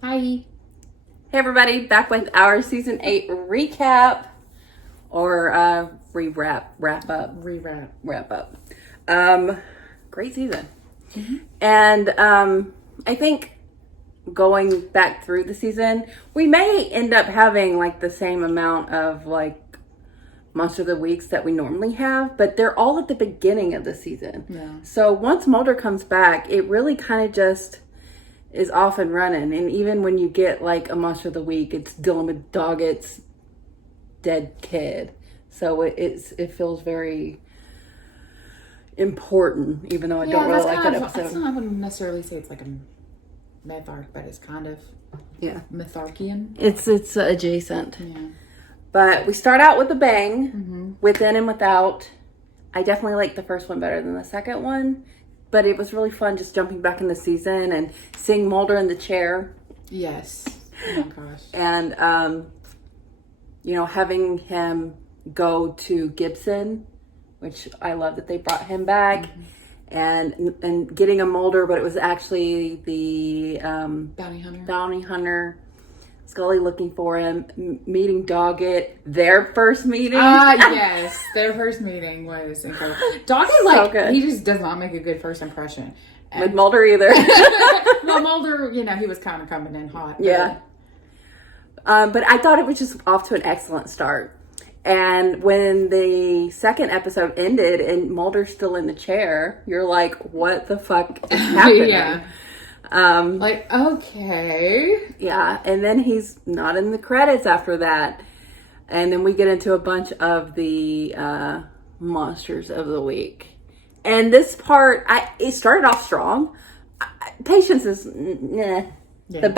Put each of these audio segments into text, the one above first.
Hi. Hey everybody, back with our season 8 recap or wrap up. Great season. Mm-hmm. And I think going back through the season, we may end up having like the same amount of like Monster of the Weeks that we normally have, but they're all at the beginning of the season. Yeah. So once Mulder comes back, it really kind of just is off and running. And even when you get like a Monster of the Week, it's Dylan McDoggett's dead kid. So it feels very important, even though I don't really like that episode. I wouldn't necessarily say it's like a myth arc, but it's kind of mytharchian. It's adjacent. Yeah. But we start out with a bang, Mm-hmm. within and without. I definitely like the first one better than the second one. But it was really fun just jumping back in the season and seeing Mulder in the chair. Yes. Oh my gosh. And, having him go to Gibson, which I love that they brought him back. Mm-hmm. And getting a Mulder, but it was actually the bounty hunter. Scully looking for him, meeting Doggett, their first meeting. Yes. Their first meeting was incredible. Doggett, good. he just does not make a good first impression. With Mulder either. Well, Mulder, he was kind of coming in hot. Yeah. But I thought it was just off to an excellent start. And when the second episode ended and Mulder's still in the chair, you're like, what the fuck is happening? Yeah. Okay. Yeah, and then he's not in the credits after that. And then we get into a bunch of the monsters of the week. And this part, it started off strong. Patience is, nah. Yeah. The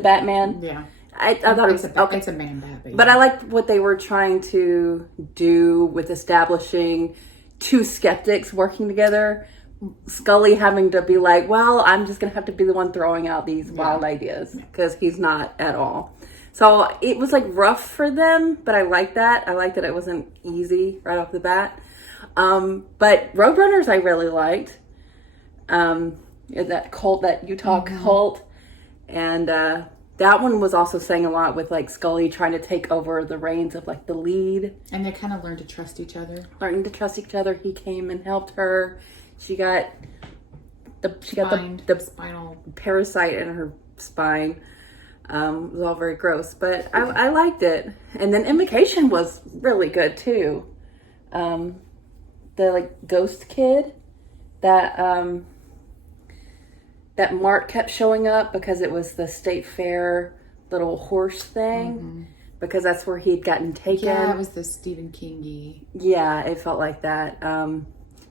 Batman. Yeah. I thought it was okay. It's a man bat. But I liked what they were trying to do with establishing two skeptics working together. Scully having to be like, well, I'm just going to have to be the one throwing out these wild ideas because he's not at all. So it was like rough for them, but I like that. I like that it wasn't easy right off the bat. But Roadrunners I really liked. That cult, that Utah cult. And that one was also saying a lot with like Scully trying to take over the reins of like the lead. And they kind of learned to trust each other. Learning to trust each other. He came and helped her. She got the spinal parasite in her spine. It was all very gross, but I liked it. And then Invocation was really good too. The like ghost kid that Mark kept showing up because it was the State Fair little horse thing. Because that's where he'd gotten taken. Yeah, it was the Stephen King-y. Yeah, it felt like that.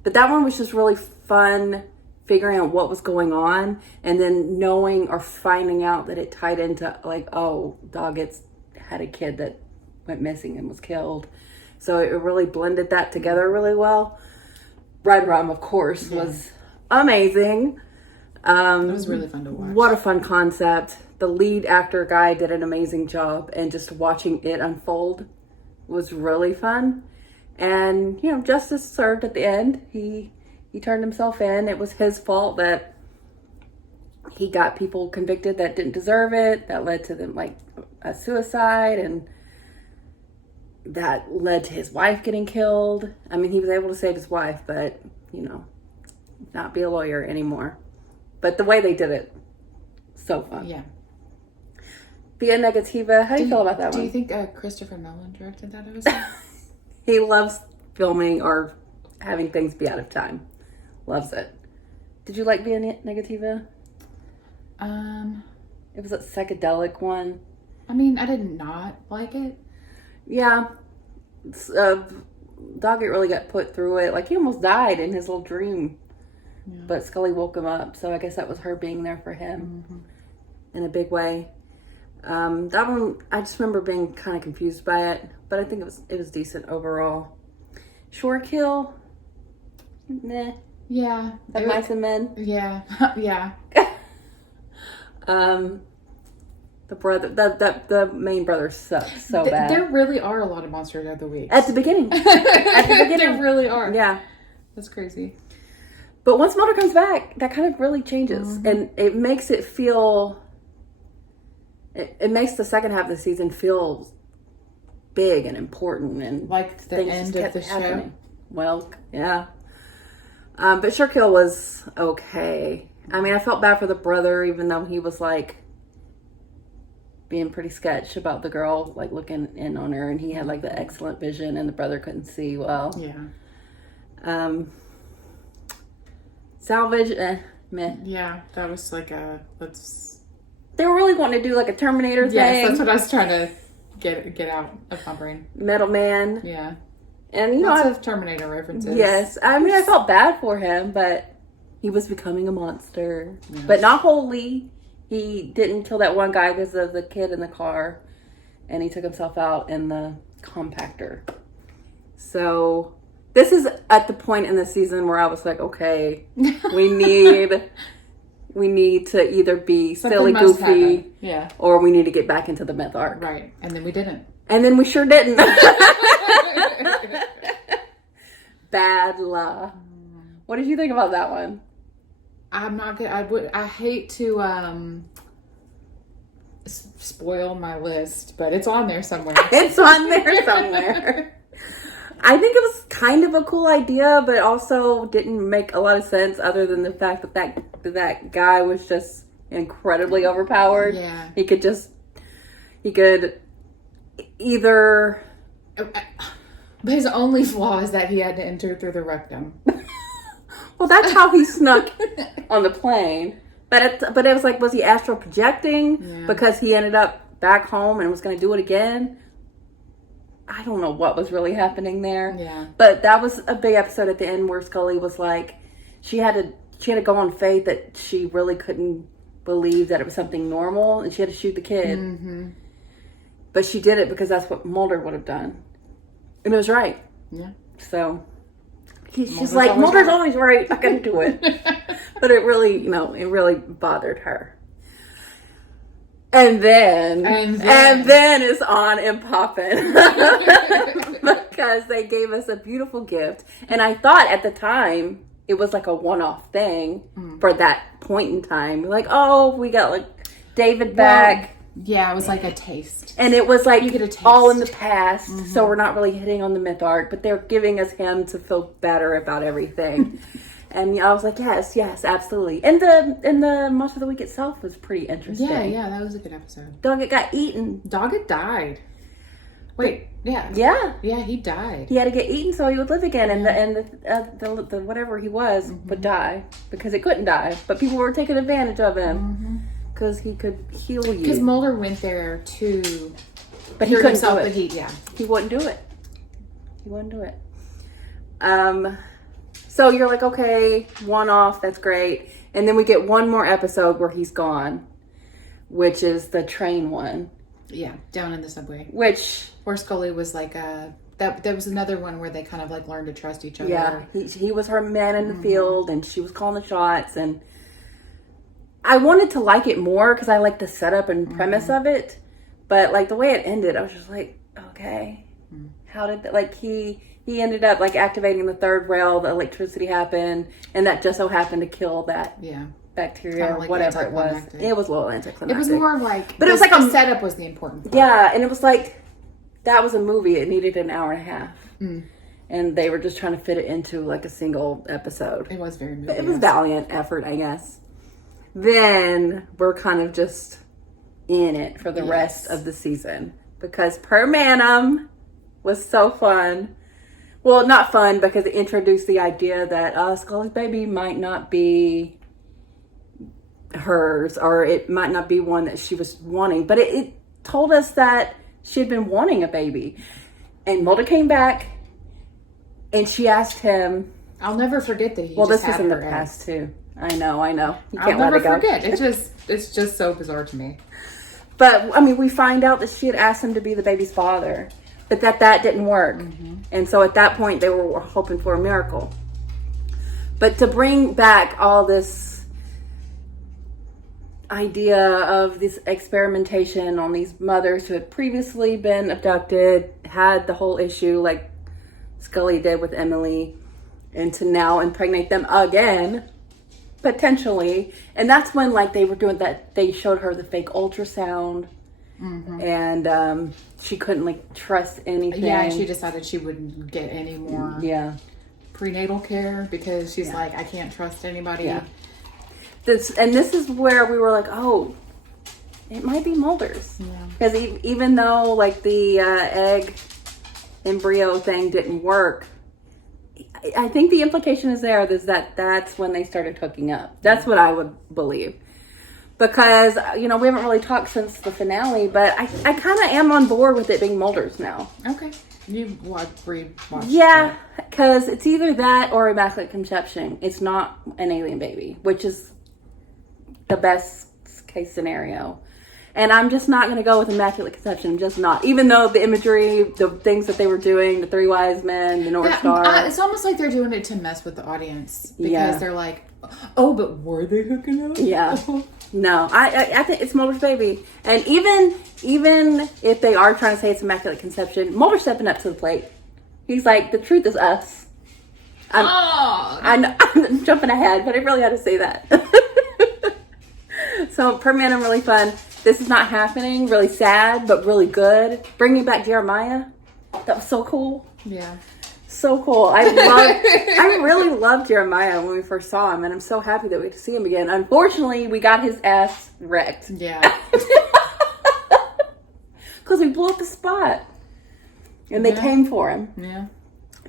But that one was just really fun, figuring out what was going on, and then knowing or finding out that it tied into like, oh, Doggett's had a kid that went missing and was killed. So it really blended that together really well. Red Rum, of course, was amazing. It was really fun to watch. What a fun concept. The lead actor guy did an amazing job, and just watching it unfold was really fun. And, justice served at the end. He turned himself in. It was his fault that he got people convicted that didn't deserve it. That led to them, like, a suicide. And that led to his wife getting killed. I mean, he was able to save his wife, but, not be a lawyer anymore. But the way they did it, so fun. Yeah. Via Negativa, how do you feel about that one? Do you think Christopher Nolan directed that episode? He loves filming or having things be out of time. Loves it. Did you like Via Negativa? It was a psychedelic one. I mean, I did not like it. Yeah. Doggett really got put through it. Like, he almost died in his little dream. Yeah. But Scully woke him up. So I guess that was her being there for him in a big way. That one, I just remember being kind of confused by it. But I think it was decent overall. Shore Kill? Nah. Yeah. Of Mice and Men? Yeah. Yeah. The main brother sucks so bad. There really are a lot of monsters of the week. At the beginning. There really are. Yeah. That's crazy. But once Mulder comes back, that kind of really changes. And it makes it feel it makes the second half of the season feel big and important, and like the end of the show. Well, yeah. But Sherkill was okay. I mean, I felt bad for the brother, even though he was like being pretty sketch about the girl, like looking in on her, and he had like the excellent vision, and the brother couldn't see well. Yeah. Salvage, meh. Yeah, that was like They were really wanting to do like a Terminator thing. Yes, that's what I was trying to get out of my brain. Metal Man. Yeah. And lots of Terminator references. Yes. I mean, I felt bad for him, but he was becoming a monster. Yes. But not wholly. He didn't kill that one guy because of the kid in the car. And he took himself out in the compactor. So this is at the point in the season where I was like, okay, we need to either be silly, goofy, yeah, or we need to get back into the myth arc. Right. And then we didn't. And then we sure didn't. Bad luck. What did you think about that one? I'm not good. I hate to spoil my list, but it's on there somewhere. It's on there somewhere. I think it was kind of a cool idea, but also didn't make a lot of sense other than the fact that guy was just incredibly overpowered. Yeah. He could either... But his only flaw is that he had to enter through the rectum. Well, that's how he snuck on the plane. But it was like, was he astral projecting? Yeah. Because he ended up back home and was going to do it again? I don't know what was really happening there. Yeah. But that was a big episode at the end where Scully was like, she had to go on faith that she really couldn't believe that it was something normal, and she had to shoot the kid. Mm-hmm. But she did it because that's what Mulder would have done. And it was right. Yeah. So she's like, Mulder's always right. I can do it. But it really bothered her. And then it's on and popping. Because they gave us a beautiful gift. And I thought at the time it was like a one-off thing for that point in time. Like, oh, we got like David back. Yeah, it was like a taste. And it was like you get a taste. All in the past. Mm-hmm. So we're not really hitting on the myth arc, but they're giving us him to feel better about everything. And I was like, yes, absolutely. And the Monster of the Week itself was pretty interesting. Yeah, that was a good episode. Doggett got eaten. Doggett died. Wait, yeah. Yeah, he died. He had to get eaten so he would live again, and the whatever he was would die because it couldn't die. But people were taking advantage of him because he could heal you. Because Mulder went there to, but he couldn't do it. But he wouldn't do it. He wouldn't do it. So you're like, okay, one off, that's great. And then we get one more episode where he's gone, which is the train one. Yeah, down in the subway. Where Scully was like, that was another one where they kind of like learned to trust each other. Yeah, he was her man in the field, and she was calling the shots. And I wanted to like it more because I like the setup and premise of it. But like the way it ended, I was just like, okay, how did that, like he ended up like activating the third rail, the electricity happened, and that just so happened to kill that bacteria or like whatever it was. It was a little anticlimactic. It was more like, but it was like the setup was the important part. Yeah, and it was like, that was a movie. It needed an hour and a half. And they were just trying to fit it into like a single episode. It was very movie. It was valiant effort, I guess. Then we're kind of just in it for the rest of the season. Because Per Manum was so fun. Well, not fun because it introduced the idea that Scully's baby might not be hers, or it might not be one that she was wanting. But it told us that she had been wanting a baby. And Mulder came back and she asked him. I'll never forget that he this was in the past too. I know. You can't I'll let it go. Never forget. It's just so bizarre to me. But I mean, we find out that she had asked him to be the baby's father. But that didn't work. And so at that point, they were hoping for a miracle. But to bring back all this idea of this experimentation on these mothers who had previously been abducted, had the whole issue like Scully did with Emily, and to now impregnate them again, potentially. And that's when like they were doing that, they showed her the fake ultrasound and she couldn't like trust anything. Yeah, she decided she wouldn't get any more prenatal care because she's like, I can't trust anybody. Yeah. This is where we were like, oh, it might be Mulder's. Because even though like the egg embryo thing didn't work, I think the implication is that's when they started hooking up. That's what I would believe. Because, we haven't really talked since the finale, but I kind of am on board with it being Mulder's now. Okay. You watched Yeah, because it's either that or Immaculate Conception. It's not an alien baby, which is the best case scenario. And I'm just not going to go with Immaculate Conception. I'm just not. Even though the imagery, the things that they were doing, the three wise men, the North Star. It's almost like they're doing it to mess with the audience. Because they're like, oh, but were they hooking up? Yeah. No, I think it's Mulder's baby. And even if they are trying to say it's Immaculate Conception, Mulder's stepping up to the plate. He's like, the truth is us. I'm jumping ahead, but I really had to say that. So, per man, I'm really fun. This is not happening. Really sad, but really good. Bringing back Jeremiah. That was so cool. Yeah. So cool. I really loved Jeremiah when we first saw him, and I'm so happy that we get to see him again. Unfortunately, we got his ass wrecked. Yeah. Because we blew up the spot. And they came for him. Yeah.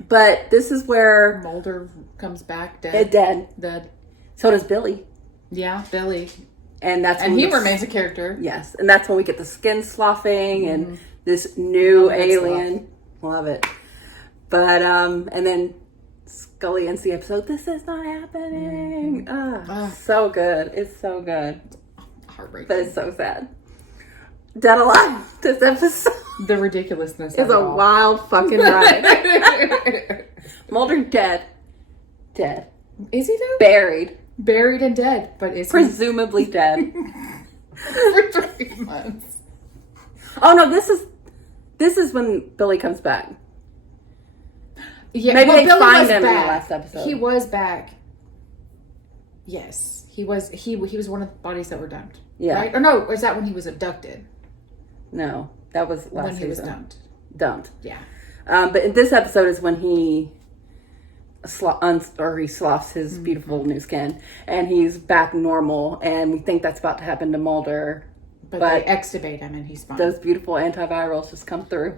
But this is where Mulder comes back dead. Dead. So does Billy. Yeah, Billy. And he remains a character. Yes. And that's when we get the skin sloughing and this new alien. Love it. But and then Scully ends the episode. This is not happening. So good. It's so good. Heartbreaking. But it's so sad. Dead alive. This episode. The ridiculousness is a wild fucking ride. Mulder dead. Is he though? Buried and dead, but is presumably dead for 3 months. Oh no, this is when Billy comes back. Yeah, maybe they Billy find was him back. in the last episode. He was back. Yes, he was. He was one of the bodies that were dumped. Yeah. Right? Or no? Or is that when he was abducted? No, that was last when he was season. dumped. Yeah. But in this episode is when he he sloughs his beautiful new skin, and he's back normal, and we think that's about to happen to Mulder. But they extubate him, and he's fine. Those beautiful antivirals just come through.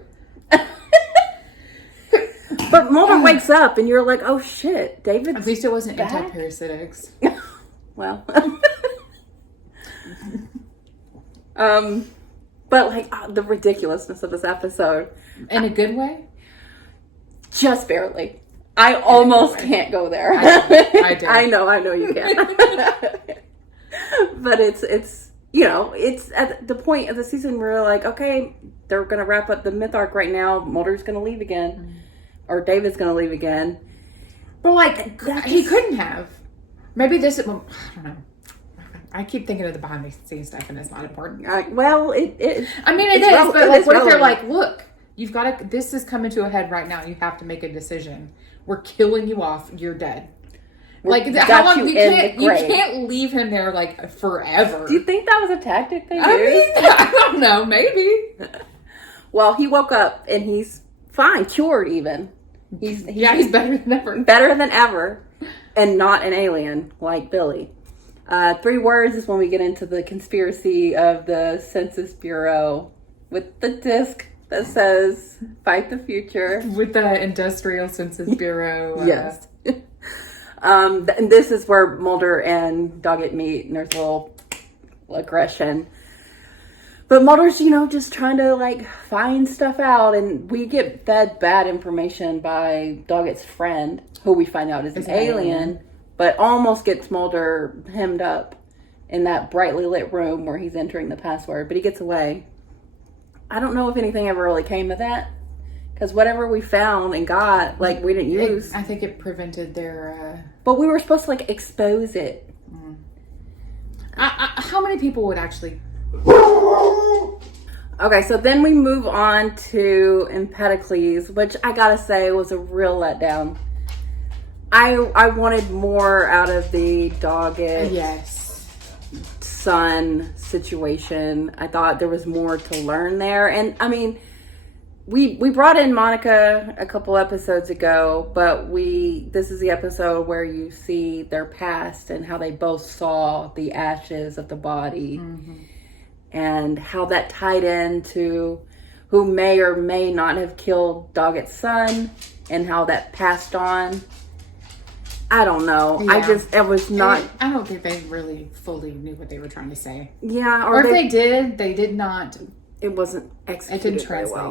But Mulder wakes up, and you're like, "Oh shit, David!" At least it wasn't antiparasitics. Well, but like the ridiculousness of this episode, in a good way, just barely. I almost can't go there. I do. I know you can. But it's it's at the point of the season where we're like, okay, they're gonna wrap up the myth arc right now. Mulder's gonna leave again, or David's gonna leave again. But like, he couldn't have. Maybe this. I don't know. I keep thinking of the behind the scenes stuff, and it's not important. Well, it is. I mean, it is. But like, what if they're like, look, you've got to. This is coming to a head right now. You have to make a decision. We're killing you off. You're dead. Like, how long you can't leave him there like forever. Do you think that was a tactic they used? I don't know. Maybe. Well, he woke up and he's fine, cured even. He's better than ever. Better than ever, and not an alien like Billy. 3 words is when we get into the conspiracy of the Census Bureau with the disc that says "Fight the Future" with the Industrial Census Bureau. Yes. And this is where Mulder and Doggett meet, and there's a little aggression. But Mulder's, just trying to like find stuff out, and we get fed bad information by Doggett's friend, who we find out is an alien, but almost gets Mulder hemmed up in that brightly lit room where he's entering the password, but he gets away. I don't know if anything ever really came of that, because whatever we found and got, like, we didn't use. I think it prevented their. But we were supposed to like expose it. How many people would actually? Okay, so then we move on to Empedocles, which I gotta say was a real letdown. I wanted more out of the Doggett son situation. I thought there was more to learn there. And I mean, we brought in Monica a couple episodes ago, but this is the episode where you see their past and how they both saw the ashes of the body, and how that tied into who may or may not have killed Doggett's son, and how that passed on. I don't know. Yeah. It was not. I don't think they really fully knew what they were trying to say. Yeah, or if they did, they did not. It wasn't executed it didn't very translate.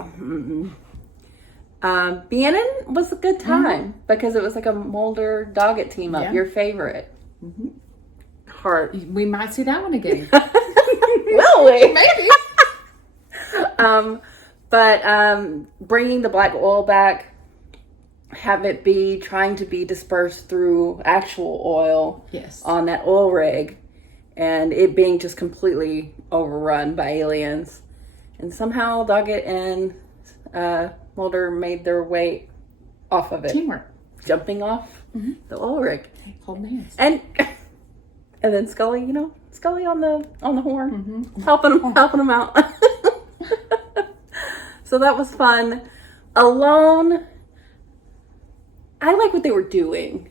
well. Bannon was a good time because it was like a Mulder Doggett team up. Your favorite. Heart. We might see that one again. Will we? Maybe. But bringing the black oil back, have it be trying to be dispersed through actual oil on that oil rig, and it being just completely overrun by aliens. And somehow Doggett and Mulder made their way off of it. Teamwork. Jumping off the oil rig. Holding hands. And then Scully, Scully on the horn, helping him out. So that was fun. Alone, I like what they were doing.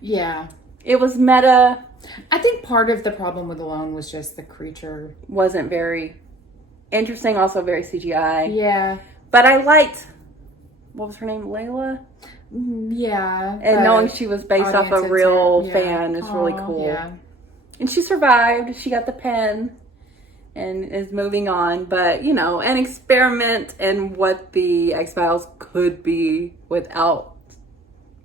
Yeah. It was meta. I think part of the problem with Alone was just the creature Wasn't very interesting, also very CGI. Yeah. But I liked, what was her name, Layla? Yeah. And knowing she was based off a real fan is really cool. Yeah. And she survived. She got the pen and is moving on. But, an experiment in what the X-Files could be without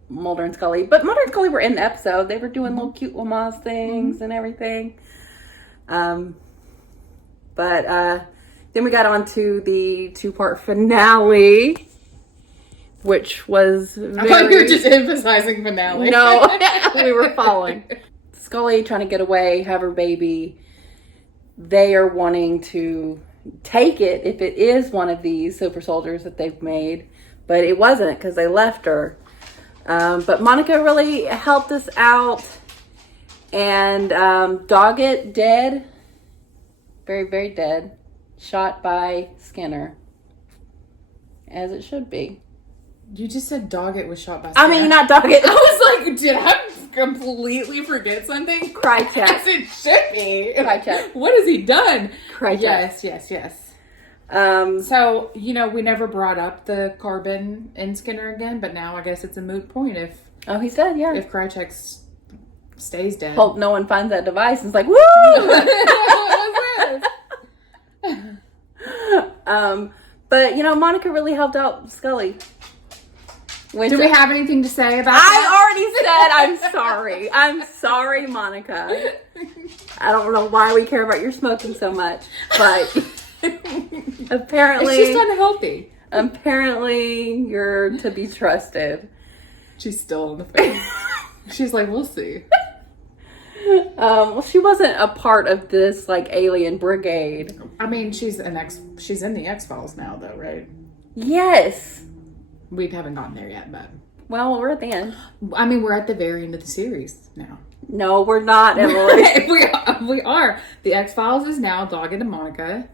Mulder and Scully. But Mulder and Scully were in the episode. They were doing little cute Lamaze things and everything. But then we got on to the 2-part finale, which was I thought you were just emphasizing finale. No, we were following. Scully trying to get away, have her baby. They are wanting to take it if it is one of these super soldiers that they've made. But it wasn't because they left her. But Monica really helped us out. And Doggett dead. Very, very dead. Shot by Skinner. As it should be. You just said Doggett was shot by Skinner. I mean, not Doggett. I was like, did I completely forget something? Krychek. As it should be. Krychek. What has he done? Krychek. Yes. So, we never brought up the carbon in Skinner again, but now I guess it's a moot point if... Oh, he's dead, yeah. If Krychek stays dead. Hope no one finds that device and is like, woo! What was this? But, Monica really helped out Scully. Do we have anything to say about that? I already said I'm sorry. I'm sorry, Monica. I don't know why we care about your smoking so much, but apparently... It's just unhealthy. Apparently, you're to be trusted. She's still on the phone. She's like, we'll see. Well, she wasn't a part of this, alien brigade. I mean, she's in the X-Files now, though, right? Yes. We haven't gotten there yet, but... Well, we're at the end. I mean, we're at the very end of the series now. No, we're not, Emily. we are. The X-Files is now Doggett and Monica.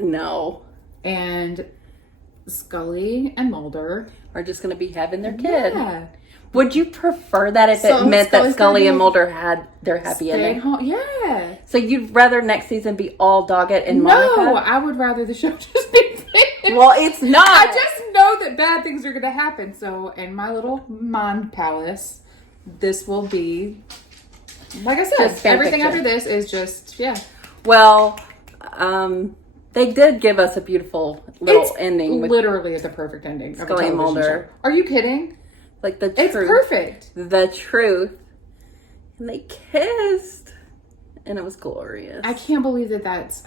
No. And Scully and Mulder are just going to be having their kid. Yeah. Would you prefer that if it meant that Scully and Mulder had their happy ending? Home. Yeah. So you'd rather next season be all Doggett and Monica? No, I would rather the show just be finished. Well, it's not. I just know that bad things are going to happen. So in my little mind palace, this will be, like I said, everything after this is just, Well, they did give us a beautiful little ending. Literally the perfect ending. Scully and Mulder. Are you kidding? Like the truth. It's perfect. The truth. And they kissed. And it was glorious. I can't believe that's...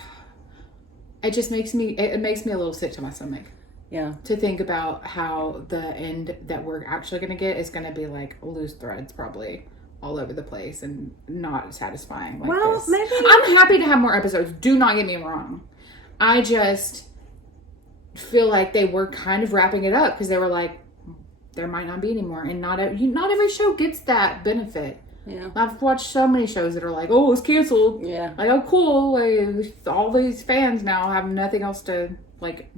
It just makes me a little sick to my stomach. Yeah. To think about how the end that we're actually going to get is going to be like loose threads probably all over the place and not satisfying like this. Maybe. I'm happy to have more episodes. Do not get me wrong. I just feel like they were kind of wrapping it up because they were like, there might not be any more. And not every show gets that benefit Yeah. I've watched so many shows that are like, oh, it's canceled. Yeah. Like, oh, cool. Like, all these fans now have nothing else to, like,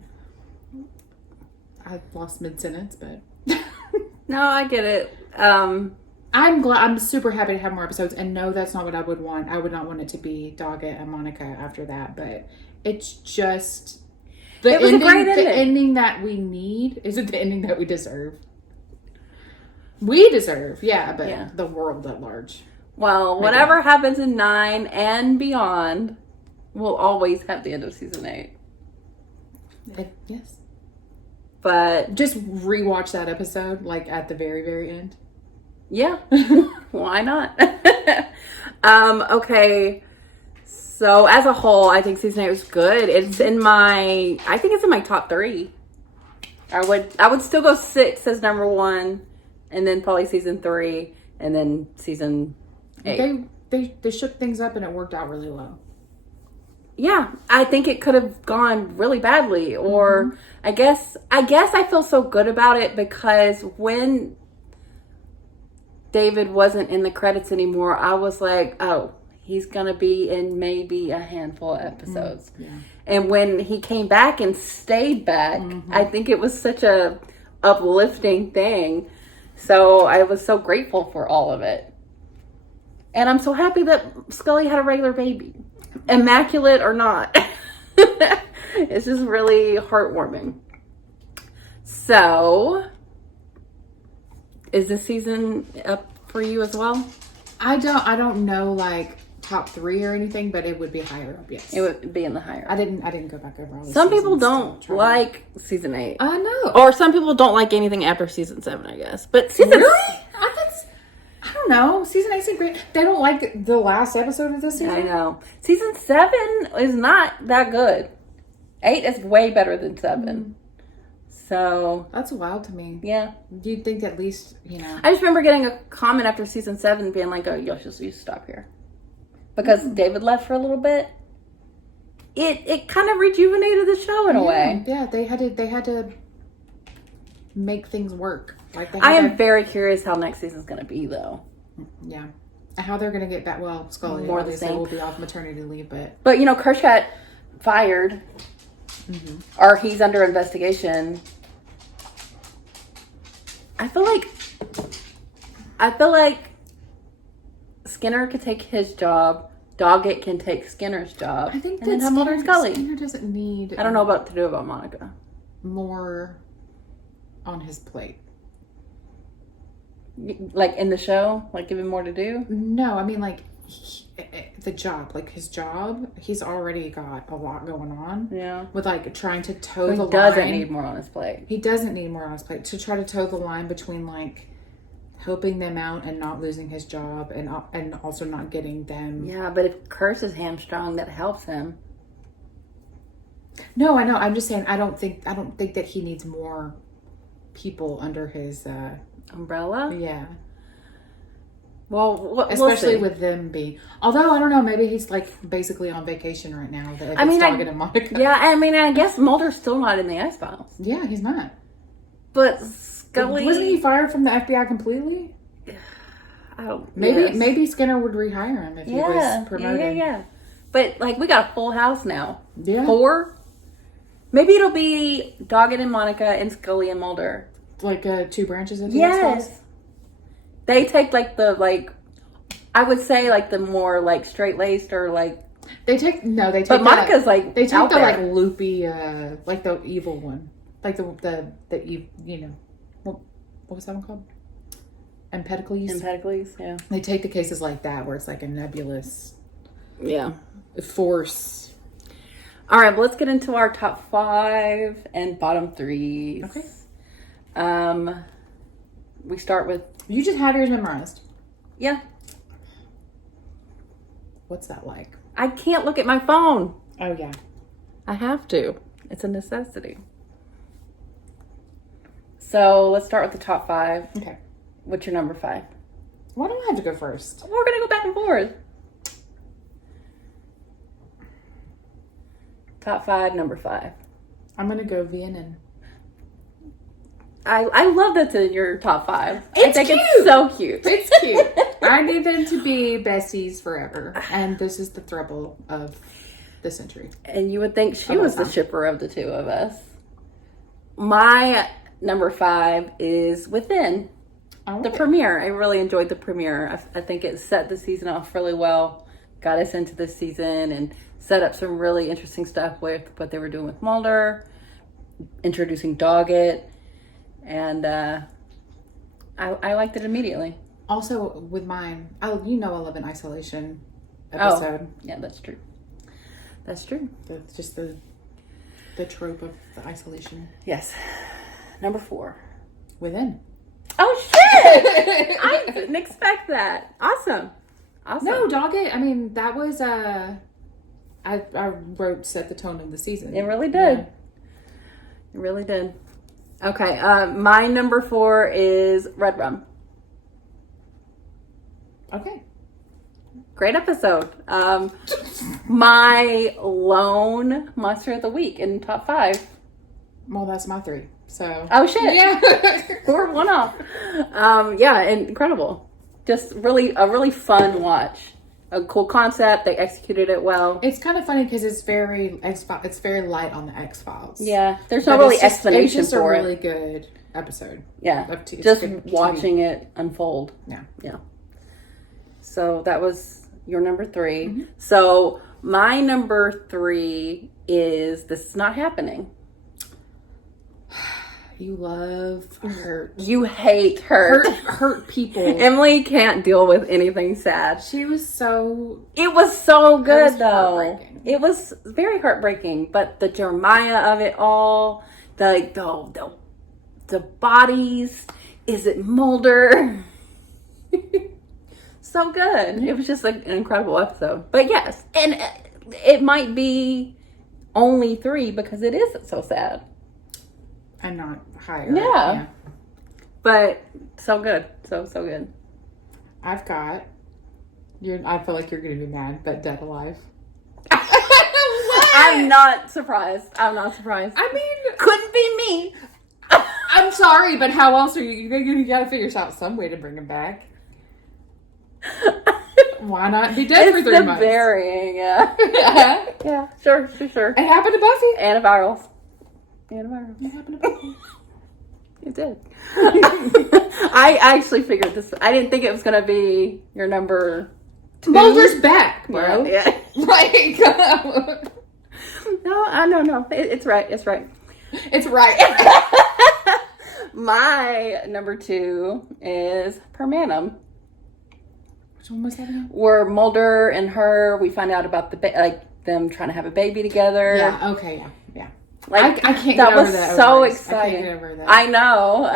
I lost mid-sentence, but. No, I get it. I'm super happy to have more episodes, and no, that's not what I would want. I would not want it to be Doggett and Monica after that, but it's just the It was ending, a great ending. The ending that we need. Is it the ending that we deserve? We deserve, yeah, but the world at large. Well, whatever happens in 9 and beyond, we'll always have the end of season 8. Yes. But just rewatch that episode, like at the very, very end. Yeah. Why not? Okay. So as a whole, I think season 8 was good. I think it's in my top 3. I would still go 6 as number 1, and then probably season 3, and then season 8. They shook things up and it worked out really well. Yeah, I think it could have gone really badly, or I guess I feel so good about it because when David wasn't in the credits anymore, I was like, oh, he's gonna be in maybe a handful of episodes. Yeah. And when he came back and stayed back, I think it was such a uplifting thing. So I was so grateful for all of it. And I'm so happy that Scully had a regular baby. Immaculate or not. It's just really heartwarming. So, is this season up for you as well? I don't know like top 3 or anything, but it would be higher up, yes. It would be in the higher. I didn't go back over all the Some people don't like season 8. I know. Or some people don't like anything after season 7, I guess. But season really? I don't know. Season 8's great. They don't like the last episode of this season. I know. Season 7 is not that good. 8 is way better than 7. So that's wild to me. Yeah. You'd think at least, I just remember getting a comment after season 7 being like, oh, you should stop here. Because David left for a little bit. It kind of rejuvenated the show in a way. Yeah, they had to make things work. Like I am very curious how next season's going to be, though. Yeah. How they're going to get back. Well, Scully more the same. Will be off maternity leave, but Kirsch got fired. Or he's under investigation. I feel like Skinner could take his job. Doggett can take Skinner's job. I think and then have Mulder and Scully. Skinner doesn't need. I don't know what to do about Monica. More on his plate. Like in the show, like give him more to do. No, I mean like the job, like his job. He's already got a lot going on. Yeah, with like trying to toe the line. He doesn't need more on his plate. He doesn't need more on his plate to try to toe the line between like helping them out and not losing his job and also not getting them. Yeah, but if Kirsch is hamstrung, that helps him. No, I know. I'm just saying. I don't think that he needs more people under his umbrella. Yeah. Well, especially with them being. Although I don't know, maybe he's like basically on vacation right now. Doggett and Monica. Yeah, I mean, I guess Mulder's still not in the XFiles. Yeah, he's not. But Scully, wasn't he fired from the FBI completely? Maybe Skinner would rehire him if he was promoted. Yeah. But like, we got a full house now. Yeah. 4. Maybe it'll be Doggett and Monica and Scully and Mulder. Like 2 branches of the X-Files? They take I would say like the more like straight laced or like. But Monica's like they take the like loopy like the evil one, like the what was that one called? Empedocles, yeah. They take the cases like that where it's like a nebulous force. All right, well, let's get into our top 5 and bottom 3. Okay. We start with. You just had yours memorized. Yeah. What's that like? I can't look at my phone. Oh yeah. I have to. It's a necessity. So let's start with the top 5. Okay. What's your number 5? Why do I have to go first? We're gonna go back and forth. Top 5, number 5. I'm gonna go VNN. I love that's in your top 5. It's I think cute. It's so cute. It's cute. I need them to be besties forever. And this is the throuple of the century. And you would think she was the shipper of the two of us. My number 5 is Within. Oh. The premiere. I really enjoyed the premiere. I think it set the season off really well. Got us into this season and set up some really interesting stuff with what they were doing with Mulder. Introducing Doggett. And I liked it immediately. Also, with mine, I love an isolation episode. Oh, yeah, that's true. That's true. Just the trope of the isolation. Yes. Number 4. Within. Oh, shit! I didn't expect that. Awesome. No, Doggett, I mean, that was, I wrote set the tone of the season. It really did. Yeah. It really did. Okay, my number 4 is Red Rum. Okay. Great episode. My lone monster of the week in top 5. Well, that's my 3. So. Oh shit! Yeah, we're one off. Yeah, incredible. Just a really fun watch. A cool concept. They executed it well. It's kind of funny because it's very light on the XFiles. Yeah, there's no really explanation it's just for it. a really good episode. Yeah, just watching it unfold. Yeah. So that was your number 3. Mm-hmm. So my number 3 is This Is Not Happening. You love hurt. You hate hurt. Hurt people. Emily can't deal with anything sad. It was so good though. It was very heartbreaking. But the Jeremiah of it all, the bodies. Is it Mulder? So good. It was just like an incredible episode. But yes, and it might be only 3 because it is so sad. And not higher. Yeah. But so good. So good. I've got I feel like you're gonna be mad, but Dead Alive. I'm not surprised. I mean, couldn't be me. I'm sorry, but how else are you gotta figure out some way to bring him back. Why not be dead for 3 months? It's the burying, yeah. Yeah, sure. It happened to Buffy. Antivirals. It happened to Buffy. It did. I actually figured this. I didn't think it was going to be your number 2. Mulder's back, bro. Yeah. Like, no. It's right. It's right. My number 2 is Permanum. Which one was that again? Where Mulder and her, we find out about them trying to have a baby together. Yeah. Okay. Yeah. Like, I can't get over that. That was so exciting. I can't get over that. I know.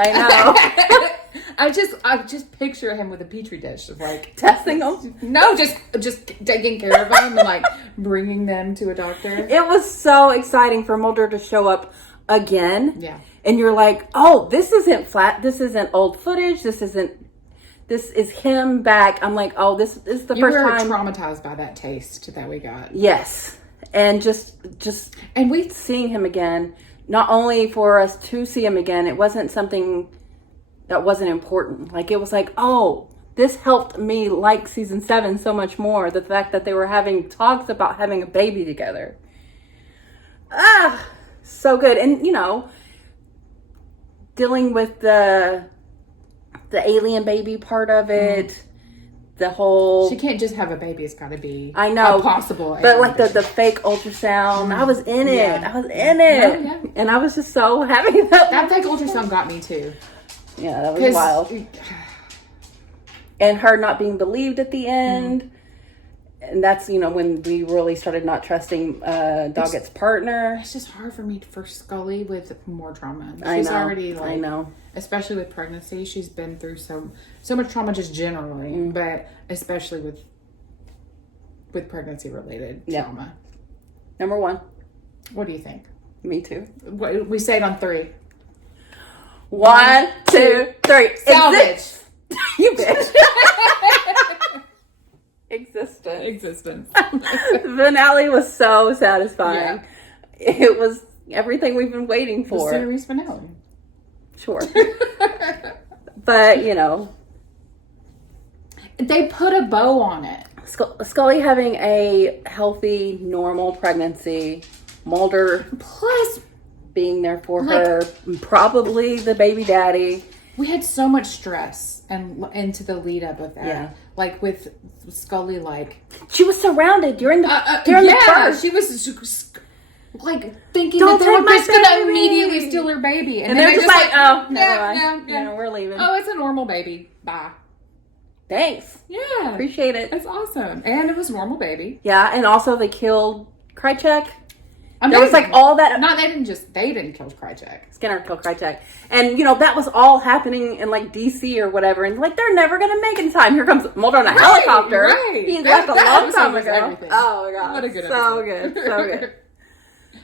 I just picture him with a petri dish of like testing them. No, just taking care of them and like bringing them to a doctor. It was so exciting for Mulder to show up again. Yeah. And you're like, oh, this isn't flat. This isn't old footage. This is him back. I'm like, oh, this is the first time. You were traumatized by that taste that we got. Yes. And just seeing him again, not only for us to see him again, it wasn't something that wasn't important. Like, it was like, oh, this helped me like season 7 so much more. The fact that they were having talks about having a baby together. So good. And, dealing with the alien baby part of it. The whole... She can't just have a baby. It's got to be... I know. Possible. But like the fake ultrasound. I was in it. Yeah. And I was just so happy that fake ultrasound got me too. Yeah, that was wild. And her not being believed at the end. And that's, when we really started not trusting Doggett's partner. It's just hard for Scully with more trauma. She's already I know. Especially with pregnancy, she's been through so much trauma just generally, but especially with pregnancy related trauma. Number 1. What do you think? Me too. We say it on 3. 1, 2, 3. Salvage. You bitch. Existence. The finale was so satisfying. Yeah. It was everything we've been waiting for. The series finale. Sure. But, They put a bow on it. Scully having a healthy, normal pregnancy. Mulder Plus being there for her. Probably the baby daddy. We had so much stress and into the lead up of that. Yeah. Like with Scully, like she was surrounded during the birth. She was like thinking Don't that they were just going to baby. immediately steal her baby, and they're just like, oh, no, we're leaving. Oh, it's a normal baby. Bye. Thanks. Yeah, appreciate it. That's awesome, and it was a normal baby. Yeah, and also they killed Krychek. Amazing. There was like all that. They didn't kill Krychek. Skinner killed Krychek. And, that was all happening in, like, D.C. or whatever. And, like, they're never going to make it in time. Here comes Mulder on a helicopter. Right. He left a long time ago. Everything. Oh, my God. What a good so episode. good. So good.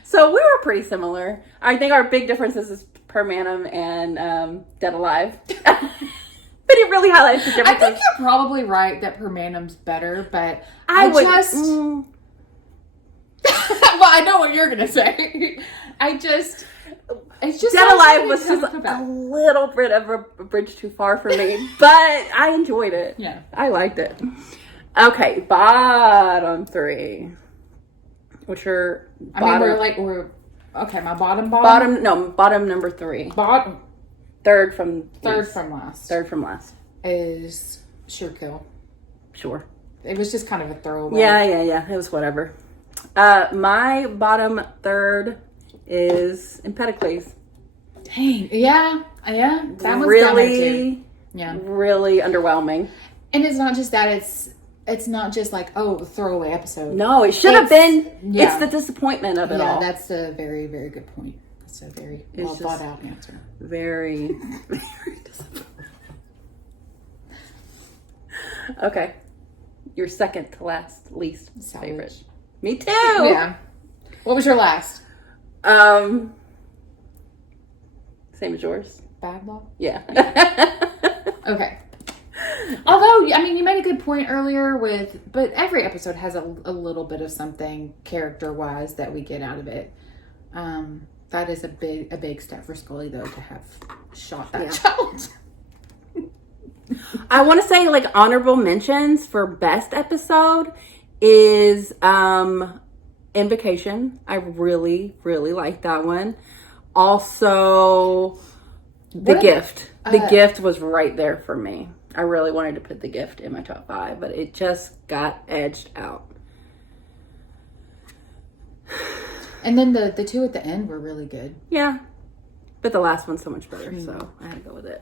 So, we were pretty similar. I think our big differences is Permanum and Dead Alive. But it really highlights the differences. I think you're probably right that Permanum's better, but well, I know what you're gonna say. It's just Dead Alive was just a little bit of a bridge too far for me, but I enjoyed it. Yeah, I liked it. Okay, bottom 3. What's your bottom? My bottom number 3. Third from last is Sure Kill. Sure. It was just kind of a throwaway. Yeah. It was whatever. My bottom 3rd is Empedocles. Dang. Yeah. That was really, yeah, really underwhelming. And it's not just that. It's not just like, throwaway episode. No, it should have been. Yeah. It's the disappointment of it all. Yeah, that's a very, very good point. That's a very well thought out answer. Very, very disappointing. Okay. Your second to last least favorite. Me too. Yeah. What was your last? Same as yours. Bad Law? Yeah. Okay. Although, you made a good point earlier but every episode has a little bit of something character-wise that we get out of it. That is a big step for Scully, though, to have shot that child. I want to say, honorable mentions for best episode is Invocation. I really, really like that one. Also, The Gift. The Gift was right there for me. I really wanted to put The Gift in my top 5, but it just got edged out. And then the 2 at the end were really good. Yeah. But the last one's so much better, so I had to go with it.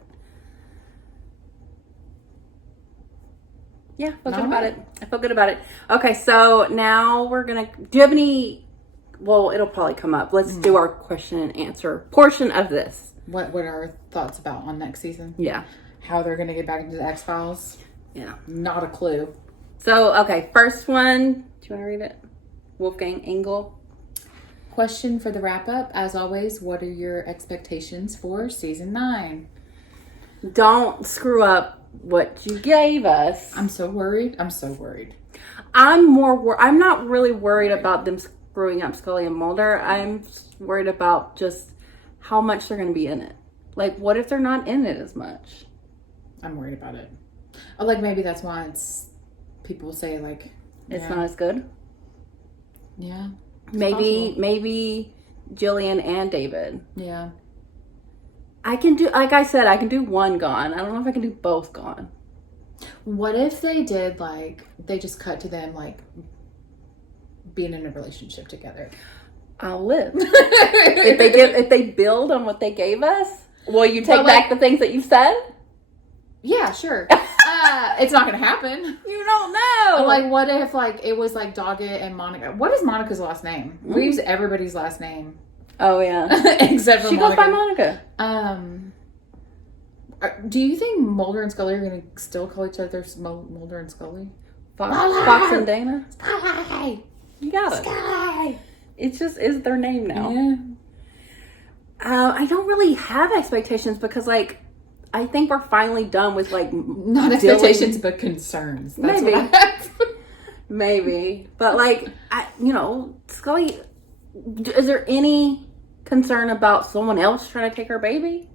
Yeah, I feel good about it. Okay, so now we're going to... Do you have any... Well, it'll probably come up. Let's do our question and answer portion of this. What are our thoughts about on next season? Yeah. How they're going to get back into the XFiles? Yeah. Not a clue. So, okay, first one. Do you want to read it? Wolfgang Engel. Question for the wrap-up. As always, what are your expectations for season 9? Don't screw up what you gave us. I'm so worried. I'm not really worried about them screwing up Scully and Mulder. I'm worried about just how much they're going to be in it. Like, what if they're not in it as much? I'm worried about it. Maybe that's why people say it's not as good. Yeah. Maybe Jillian and David. Yeah. I can do, like I said, I can do one Gone. I don't know if I can do both Gone. What if they did they just cut to them being in a relationship together? I'll live. if they build on what they gave us, will you take back the things that you said? Yeah, sure. It's not gonna happen. You don't know. What if it was Doggett and Monica? What is Monica's last name? We use everybody's last name. Oh yeah, except for she Monica. goes by Monica. Do you think Mulder and Scully are gonna still call each other Mulder and Scully? Fox and Dana. Sky. You got it. Sky. It just is their name now. Yeah. I don't really have expectations because I think we're finally done with not expectations but concerns. That's maybe. What I have. Maybe, but Scully. Is there any concern about someone else trying to take her baby?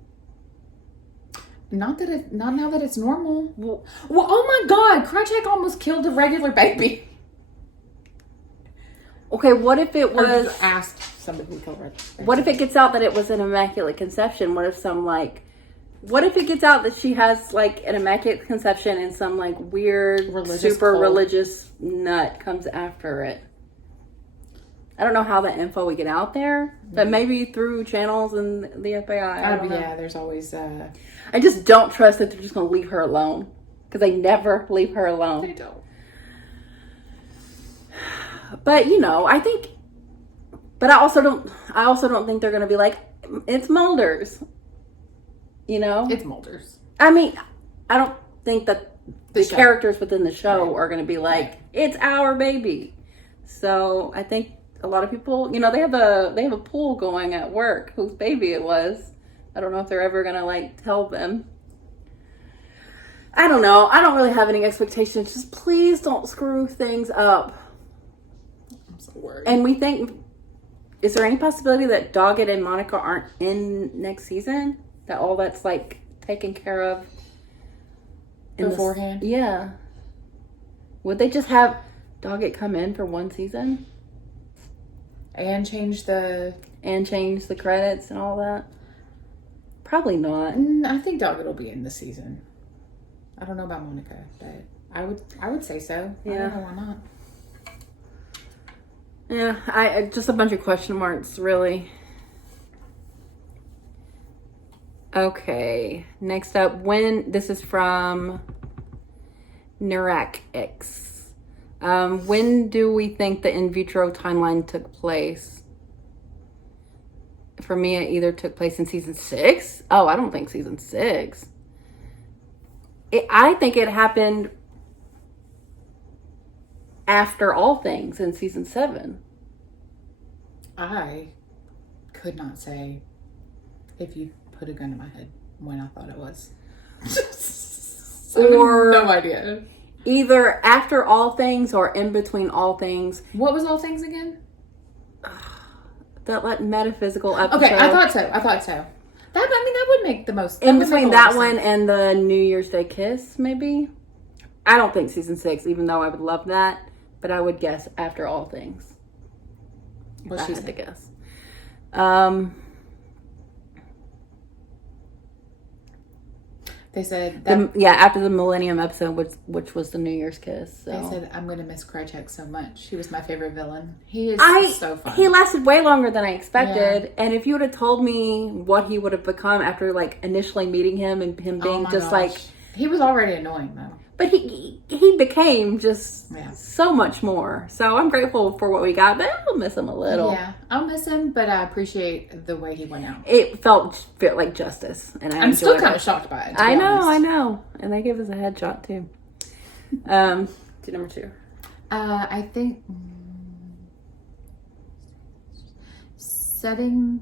Not now that it's normal. Well, oh my God, Krychek almost killed a regular baby. Okay, what if it was... Or asked somebody who killed her. What if it gets out that it was an Immaculate Conception? What if it gets out that she has, like, an Immaculate Conception and some, like, weird, religious nut comes after it? I don't know how that info would get out there, but maybe through channels and the FBI. Yeah, there's always... I just don't trust that they're just going to leave her alone. Because they never leave her alone. They don't. But, I think... But I also don't think they're going to be like, it's Mulder's. It's Mulder's. I mean, I don't think that the characters within the show are going to be like, it's our baby. So I think a lot of people, they have a pool going at work whose baby it was. I don't know if they're ever going to like tell them. I don't know. I don't really have any expectations. Just please don't screw things up. I'm so worried. And we think, is there any possibility that Doggett and Monica aren't in next season? That all that's like taken care of beforehand? Yeah. Would they just have Doggett come in for one season? And change the credits and all that? Probably not. I think Doggett will be in this season. I don't know about Monica, but I would say so. Yeah. I don't know why not. Yeah, I just a bunch of question marks, really. Okay, next up, this is from Nurak X. When do we think the in vitro timeline took place? For me, it either took place in season 6. Oh, I don't think season 6. I think it happened after All Things in season 7. I could not say if you put a gun in my head when I thought it was. Or no idea. Either after All Things or in between All Things. What was All Things again? That metaphysical episode. Okay, I thought so. That would make the most. In between that one and the New Year's Day kiss, maybe. I don't think season 6, even though I would love that, but I would guess after All Things. What she had said. to guess. They said that, after the Millennium episode, which was the New Year's kiss. So. They said, I'm going to miss Krychek so much. He was my favorite villain. He is so fun. He lasted way longer than I expected. Yeah. And if you would have told me what he would have become after like initially meeting him and him being just like... He was already annoying though. But he became just so much more. So I'm grateful for what we got, but I'll miss him a little. Yeah, I'll miss him, but I appreciate the way he went out. It felt like justice, and I'm still kind of shocked by it. I know, and they gave us a headshot too. To number 2. I think setting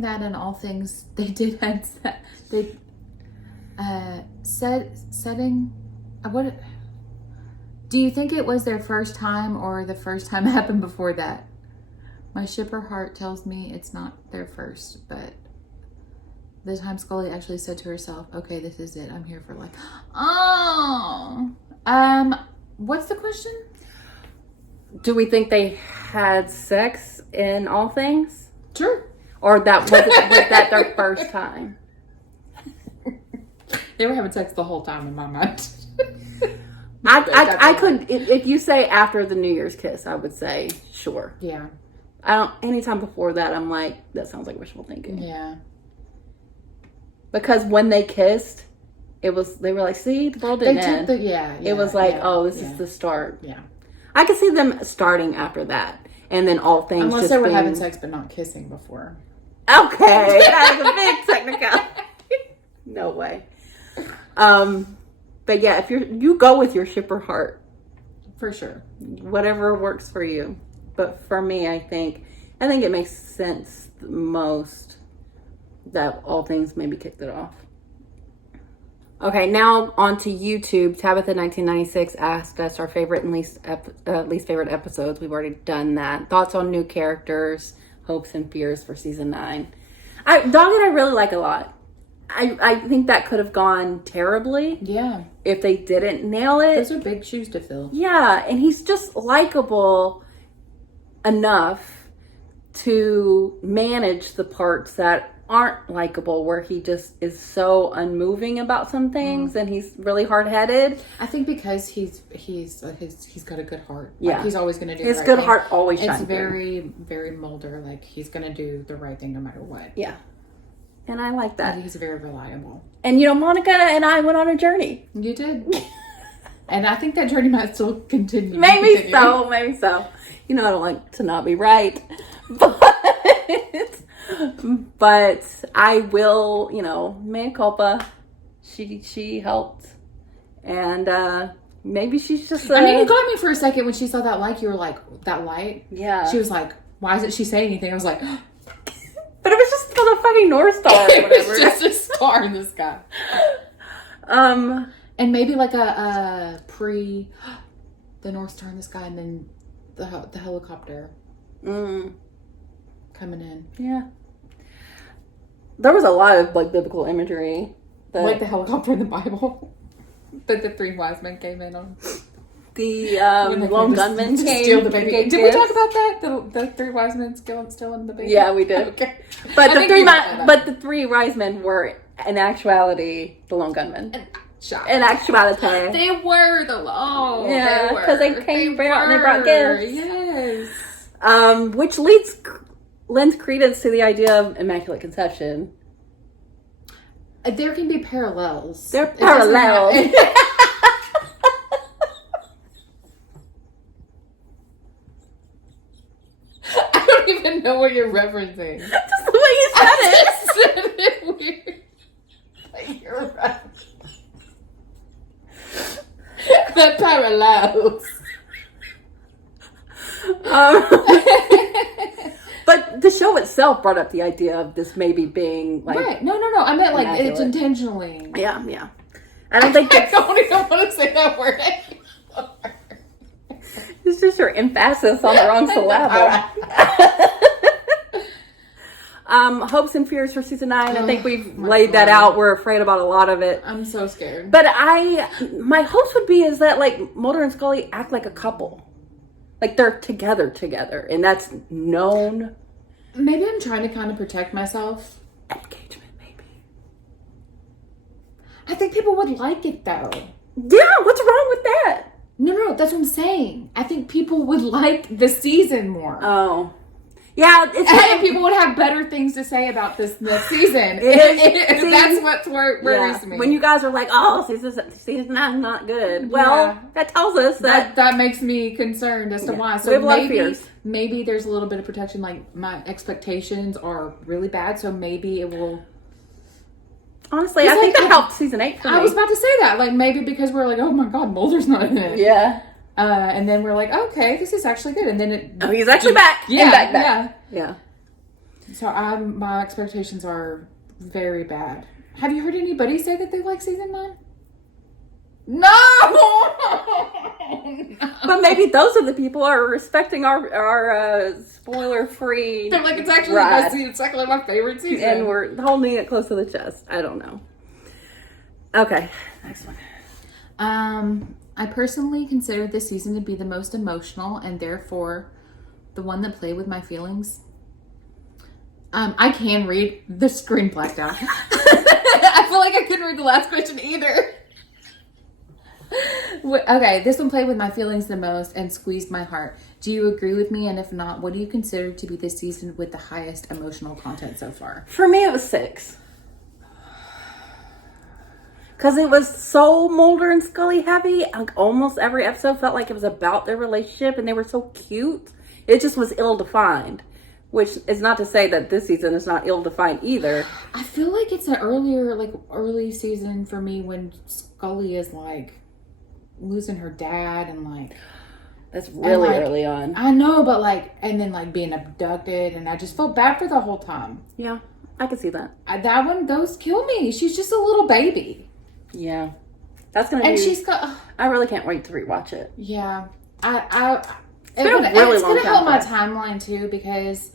that in All Things they did had they. Setting what do you think it was their first time or the first time happened before that? My shipper heart tells me it's not their first, but the time Scully actually said to herself, okay, this is it, I'm here for life. What's the question? Do we think they had sex in All Things? Sure. Or was that their first time? They were having sex the whole time in my mind. I could, if you say after the New Year's kiss, I would say sure. Yeah. Anytime before that, I'm like, that sounds like wishful thinking. Yeah. Because when they kissed, they were like, see, the world didn't end. It was like, this is the start. Yeah. I could see them starting after that. And then All Things unless they were having sex but not kissing before. Okay. That's a big technicality. No way. But yeah, if you go with your shipper heart. For sure. Whatever works for you. But for me, I think it makes sense the most that All Things maybe kicked it off. Okay, now on to YouTube. Tabitha1996 asked us our favorite and least favorite episodes. We've already done that. Thoughts on new characters, hopes and fears for season 9. Doggett I really like a lot. I think that could have gone terribly. Yeah. If they didn't nail it. Those are big shoes to fill. Yeah, and he's just likable enough to manage the parts that aren't likable, where he just is so unmoving about some things, and he's really hard-headed. I think because he's got a good heart. Yeah, like he's always going to do his the right good thing. heart always shines. It's very, very Mulder. Like he's going to do the right thing no matter what. Yeah, and I like that. He's very reliable. And Monica and I went on a journey. You did, and I think that journey might still continue. Maybe so. I don't like to not be right, but I will, mea culpa. She helped, and maybe she's just. I mean, you got me for a second when she saw that light. You were like, that light? Yeah. She was like, why isn't she saying anything? I was like, but it was just the fucking North Star. Or it was just a star in the sky. And maybe like a pre the North Star in the sky, and then the helicopter coming in. Yeah. There was a lot of like biblical imagery. Like the helicopter in the Bible that the 3 wise men came in on. The lone gunman came steal the baby. Did we talk about that? The 3 wise men stealing the baby? Yeah, we did. Okay. But the three wise men were in actuality the lone gunmen. In actuality, they were yeah, because they brought gifts. Yes. Which lends credence to the idea of Immaculate Conception. There can be parallels. They're parallels. I don't even know what you're referencing. Just the way you said it. I just said it weird. But you're right. The parallels. But the show itself brought up the idea of this maybe being like right. No. I meant like Immaculate. It's intentionally. Yeah. I don't think I don't even want to say that word anymore. It's just your emphasis on the wrong syllable. Hopes and fears for season 9. I think we've laid that out. We're afraid about a lot of it. I'm so scared. But my hopes would be is that like Mulder and Scully act like a couple. Like they're together, and that's known. Maybe I'm trying to kind of protect myself. Engagement, maybe. I think people would like it though. Yeah, what's wrong with that? No, that's what I'm saying. I think people would like the season more. Oh. Yeah, and people would have better things to say about this next season. That's what worries me. When you guys are like, "Oh, season 9 not good," well, that tells us that makes me concerned as to why. So maybe there's a little bit of protection. Like my expectations are really bad, so maybe it will. Honestly, I think that helped season 8 for me. I was about to say that, like maybe because we're like, "Oh my God, Mulder's not in it." Yeah. And then we're like, okay, this is actually good. And then he's actually back. Yeah. Yeah. So my expectations are very bad. Have you heard anybody say that they like season 9? No! But maybe those are the people who are respecting our spoiler-free. They're like, it's actually the best season. It's actually my favorite season. And we're holding it close to the chest. I don't know. Okay, next one. I personally consider this season to be the most emotional and therefore the one that played with my feelings. I can read the screen blacked out. I feel like I couldn't read the last question either. Okay, this one played with my feelings the most and squeezed my heart. Do you agree with me? And if not, what do you consider to be the season with the highest emotional content so far? For me, it was 6. Because it was so Mulder and Scully heavy. Like almost every episode felt like it was about their relationship and they were so cute. It just was ill-defined. Which is not to say that this season is not ill-defined either. I feel like it's an early season for me when Scully is like losing her dad and like... That's really early on. I know, but like... And then like being abducted and I just felt bad for the whole time. Yeah, I can see that. Those kill me. She's just a little baby. Yeah, that's gonna be. And she's got. I really can't wait to rewatch it. Yeah, it's gonna help my timeline too because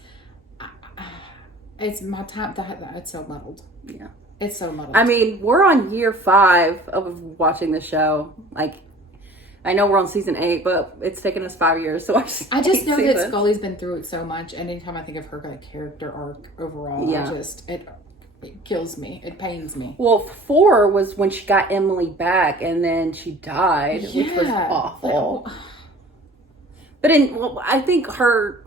it's my time. It's so muddled. Yeah, It's so muddled. I mean, we're on year 5 of watching the show. Like, I know we're on season 8, but it's taken us 5 years to watch. I just know that Scully's been through it so much, and anytime I think of her like character arc overall, it kills me. It pains me. Well, 4 was when she got Emily back, and then she died, which was awful. But I think for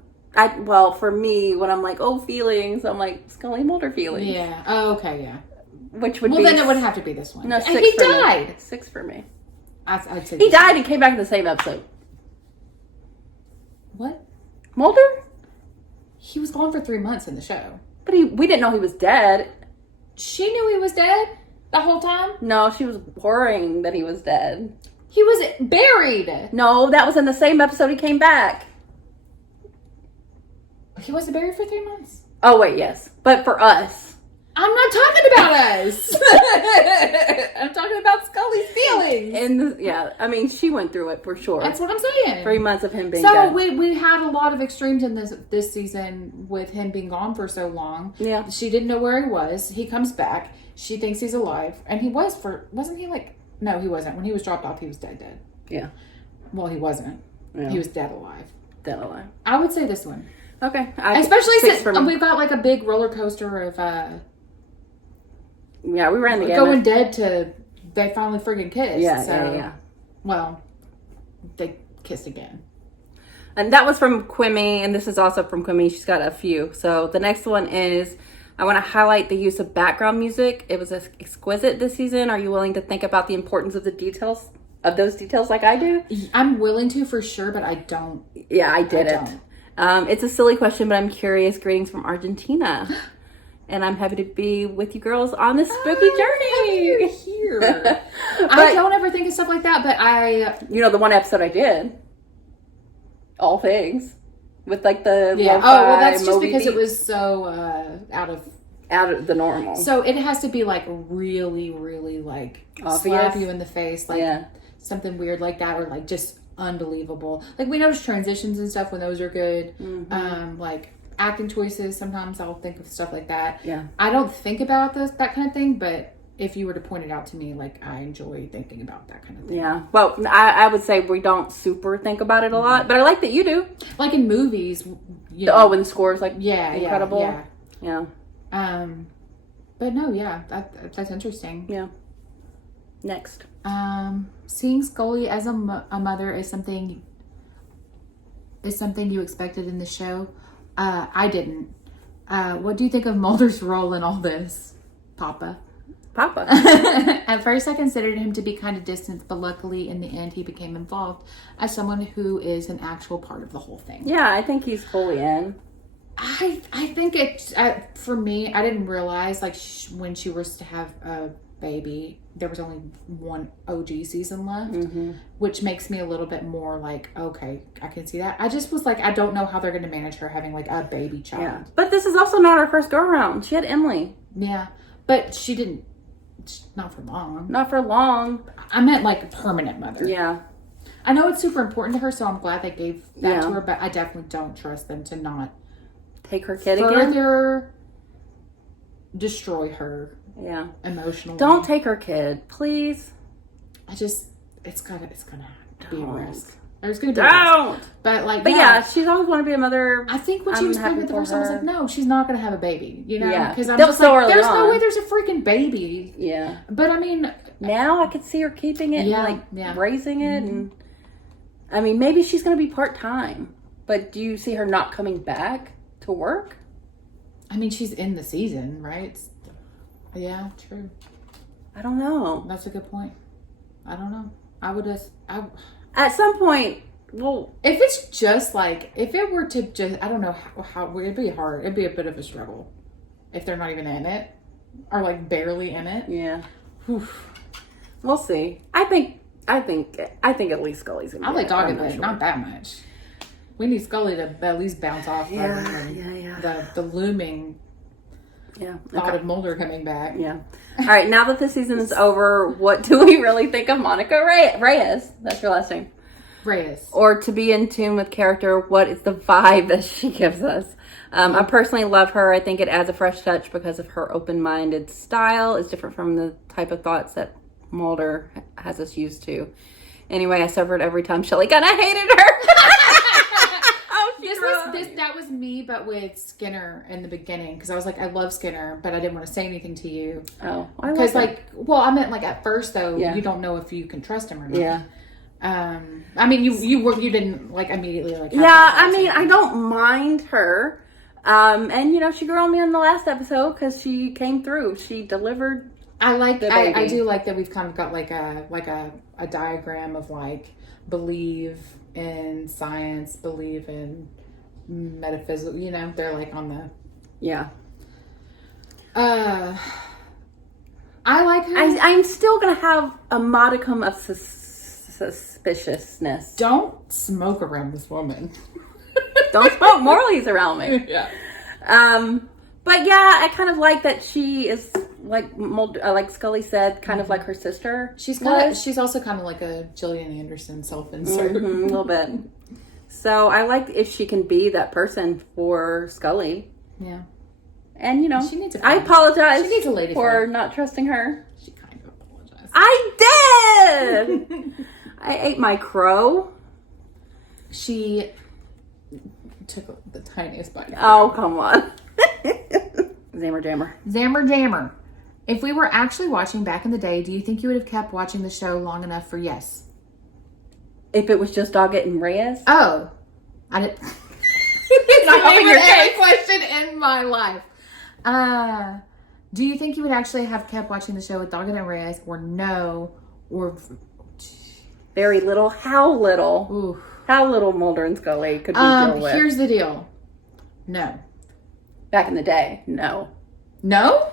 me, when I'm like, feelings, I'm like, Scully Mulder feelings. Yeah. Oh, okay, yeah. Which would be... Well, then it would have to be this one. No, 6 and he died. Me. 6 for me. I'd say he died and came back in the same episode. What? Mulder? He was gone for 3 months in the show. But we didn't know he was dead. She knew he was dead the whole time? No, she was worrying that he was dead. He was buried. No, that was in the same episode he came back. He wasn't buried for 3 months? Oh, wait, yes. But for us. I'm not talking about us. I'm talking about Scully's feelings. I mean, she went through it for sure. That's what I'm saying. 3 months of him being dead. So we had a lot of extremes in this season with him being gone for so long. Yeah. She didn't know where he was. He comes back. She thinks he's alive. And he was wasn't he like, no, he wasn't. When he was dropped off, he was dead. Yeah. Well, he wasn't. Yeah. He was dead alive. Dead alive. I would say this one. Okay. Especially since we've got like a big roller coaster of... yeah, we ran the gamut. Going dead to they finally friggin' kissed. Yeah. Well, they kissed again. And that was from Quimmy, and this is also from Quimmy. She's got a few. So the next one is, I want to highlight the use of background music. It was exquisite this season. Are you willing to think about the importance of those details like I do? I'm willing to for sure, but I don't. Yeah, I didn't. It's a silly question, but I'm curious. Greetings from Argentina. And I'm happy to be with you girls on this spooky journey. You're here. I don't ever think of stuff like that, but the one episode I did. All Things. With like the that's just because it was so out of the normal. So it has to be like really, really like obvious. Slap you in the face, like something weird like that, or like just unbelievable. Like we notice transitions and stuff when those are good. Mm-hmm. Like acting choices, sometimes I'll think of stuff like that. Yeah. I don't think about that kind of thing, but if you were to point it out to me, like I enjoy thinking about that kind of thing. Yeah. Well, I would say we don't super think about it a lot, but I like that you do. Like in movies, when the score is like incredible. Yeah. But no, that's interesting. Yeah. Next. Seeing Scully as a mother is something you expected in the show. I didn't. What do you think of Mulder's role in all this, Papa? At first, I considered him to be kind of distant, but luckily, in the end, he became involved as someone who is an actual part of the whole thing. Yeah, I think he's fully in. I think it, for me, I didn't realize, like, when she was to have a baby, there was only one OG season left, which makes me a little bit more like, okay, I can see that. I just was like, I don't know how they're going to manage her having like a baby child. Yeah. But this is also not her first go around. She had Emily. Yeah, but she didn't, not for long. Not for long. I meant like a permanent mother. Yeah. I know it's super important to her, so I'm glad they gave that to her, but I definitely don't trust them to not take her kid further destroy her. Yeah. Emotionally. Don't take her kid, please. It's gonna be a risk. There's gonna be a risk. But yeah, she's always wanted to be a mother. I think when she was pregnant the first time, I was like, no, she's not gonna have a baby. Because I'm just like, there's no way there's a freaking baby. Yeah. But I mean, now I could see her keeping it and raising it, and I mean, maybe she's gonna be part-time. But do you see her not coming back to work? I mean, she's in the season, right? Yeah, true. I don't know. That's a good point. I don't know. At some point, well, if it's just like, if it were to just, I don't know how it'd be hard. It'd be a bit of a struggle if they're not even in it or like barely in it. Yeah. Whew. We'll see. I think at least Scully's in it. I like Doggy, but not that much. We need Scully to at least bounce off the looming thought of Mulder coming back. Yeah. All right, now that the season is over, what do we really think of Monica Reyes? That's your last name. Reyes. Or to be in tune with character, what is the vibe that she gives us? I personally love her. I think it adds a fresh touch because of her open-minded style. It's different from the type of thoughts that Mulder has us used to. Anyway, I suffered every time Shelley kind of hated her. That was me, but with Skinner in the beginning, because I was like, I love Skinner, but I didn't want to say anything to you. Oh, because I meant like at first though, you don't know if you can trust him or not. Yeah. I mean, you didn't like immediately like. Yeah, I mean, I don't mind her, and you know, she grew on me in the last episode because she came through. She delivered. I do like that we've kind of got like a diagram of like believe in science, believe in metaphysical, you know, they're like on the I like her. I'm still gonna have a modicum of suspiciousness. Don't smoke around this woman. Don't smoke Morley's around me. Yeah. But yeah, I kind of like that she is like Scully said, kind of like her sister. She's also kind of like a Gillian Anderson self-insert. A little bit. So I like if she can be that person for Scully. Yeah. And you know, she needs I apologize she needs a lady for friend. not trusting her. She kind of apologized. I did! I ate my crow. She took the tiniest bite. Oh, come on. Zammer Jammer. If we were actually watching back in the day, do you think you would have kept watching the show long enough for yes? If it was just Doggett and Reyes? Oh. I didn't. It's not helping your case. Question in my life. Do you think you would actually have kept watching the show with Doggett and Reyes, or no? Or very little. How little? Ooh. How little Mulder and Scully could we deal with? Here's the deal. No. Back in the day, no. No?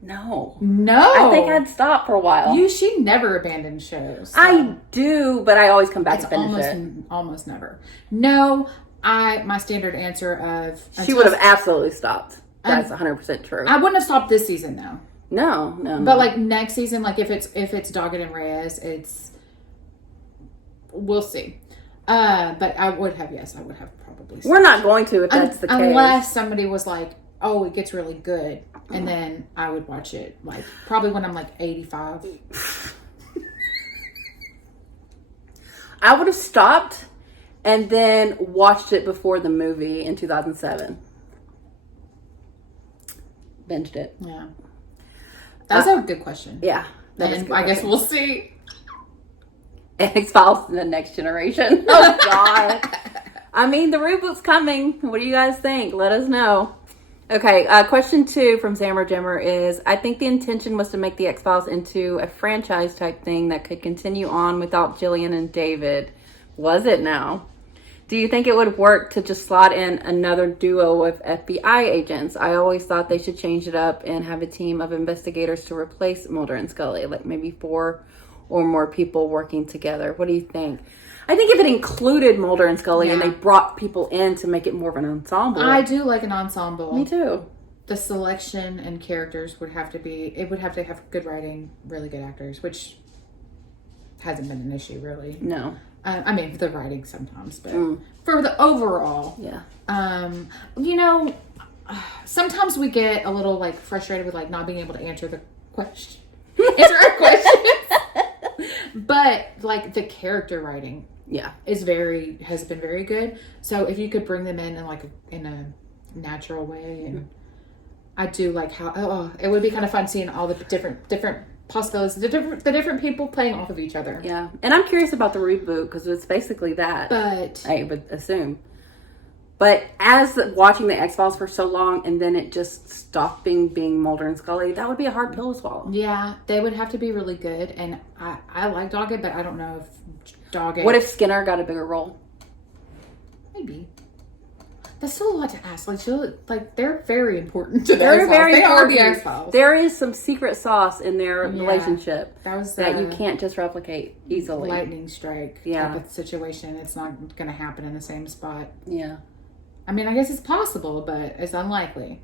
No. No. I think I'd stop for a while. She never abandoned shows. So. I do, but I always come back and finish it. Almost never. No, my standard answer of... She would have absolutely stopped. That's 100% true. I wouldn't have stopped this season though. No. But like next season, like if it's Doggett and Reyes, we'll see. But I would have probably stopped. We're not going to if that's the case. Unless somebody was like, oh, it gets really good. And then I would watch it, like, probably when I'm, like, 85. I would have stopped and then watched it before the movie in 2007. Binged it. Yeah. That's a good question. Yeah. And I guess we'll see. XFiles in the next generation. Oh, God. I mean, the reboot's coming. What do you guys think? Let us know. Okay, question 2 from Zammer Jimmer is, I think the intention was to make the X-Files into a franchise type thing that could continue on without Gillian and David. Was it now? Do you think it would work to just slot in another duo of FBI agents? I always thought they should change it up and have a team of investigators to replace Mulder and Scully, like maybe 4 or more people working together. What do you think? I think if it included Mulder and Scully and they brought people in to make it more of an ensemble. I do like an ensemble. Me too. The selection and characters would have to have good writing, really good actors, which hasn't been an issue really. No. I mean, the writing sometimes, but for the overall. Yeah. You know, sometimes we get a little like frustrated with like not being able to answer the question. Answer our questions. But like the character writing has been very good. So if you could bring them in like in a natural way, and I do like how it would be kind of fun seeing all the different possibilities, the different people playing off of each other. Yeah. And I'm curious about the reboot because it's basically that. But I would assume. But as watching the X-Files for so long and then it just stopped being Mulder and Scully, that would be a hard pill to swallow. Yeah, they would have to be really good. And I like Doggett, but I don't know if Doggett... What if Skinner got a bigger role? Maybe. That's still a lot to ask. Like they're very important to the They're X-Files. very they important. are the X-Files. There is some secret sauce in their relationship that you can't just replicate easily. Lightning strike type of situation. It's not going to happen in the same spot. Yeah. I mean, I guess it's possible, but it's unlikely.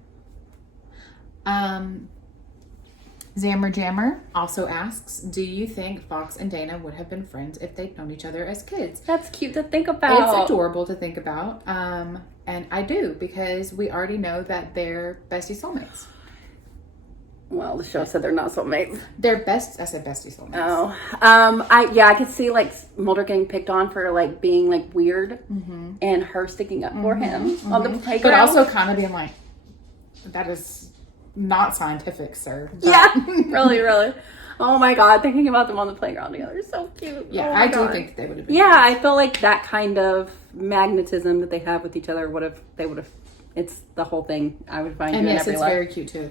Zammer Jammer also asks, do you think Fox and Dana would have been friends if they'd known each other as kids? That's cute to think about. It's adorable to think about. And I do, because we already know that they're bestie soulmates. Well, the show said they're not soulmates. I said bestie soulmates. Oh. I could see, like, Mulder getting picked on for, like, being, like, weird. Mm-hmm. And her sticking up for him on the playground. But also kind of being like, that is not scientific, sir. But... Yeah, really. Oh my God, thinking about them on the playground together is so cute. Yeah, oh I do think that they would have been. Yeah, I feel like that kind of magnetism that they have with each other would have, it's the whole thing I would find. And yes, it's very cute to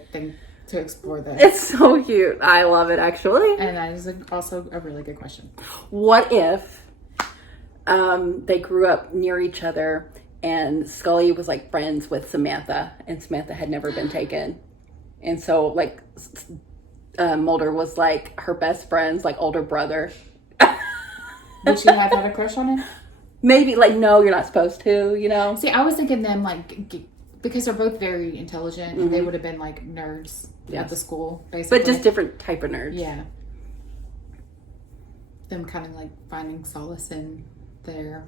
explore that. It's so cute. I love it, actually. And that is also a really good question. What if they grew up near each other and Scully was like friends with Samantha and Samantha had never been taken? And so like Mulder was like her best friend's like older brother. Would she have had a crush on him? Maybe, like, no, you're not supposed to, you know? See, I was thinking them like, because they're both very intelligent, and they would have been like nerds at the school, basically. But just different type of nerds. Yeah. Them kind of like finding solace in their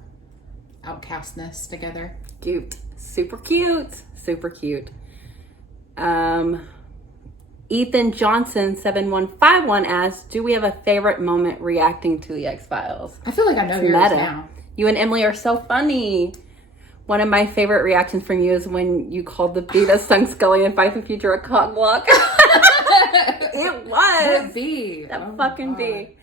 outcastness together. Cute. Super cute. Super cute. Ethan Johnson 7151 asks, do we have a favorite moment reacting to the X-Files? I feel like I know yours now. You and Emily are so funny. One of my favorite reactions from you is when you called the bee that stung Scully in Fight the Future a cock block. It was. That bee. That fucking bee.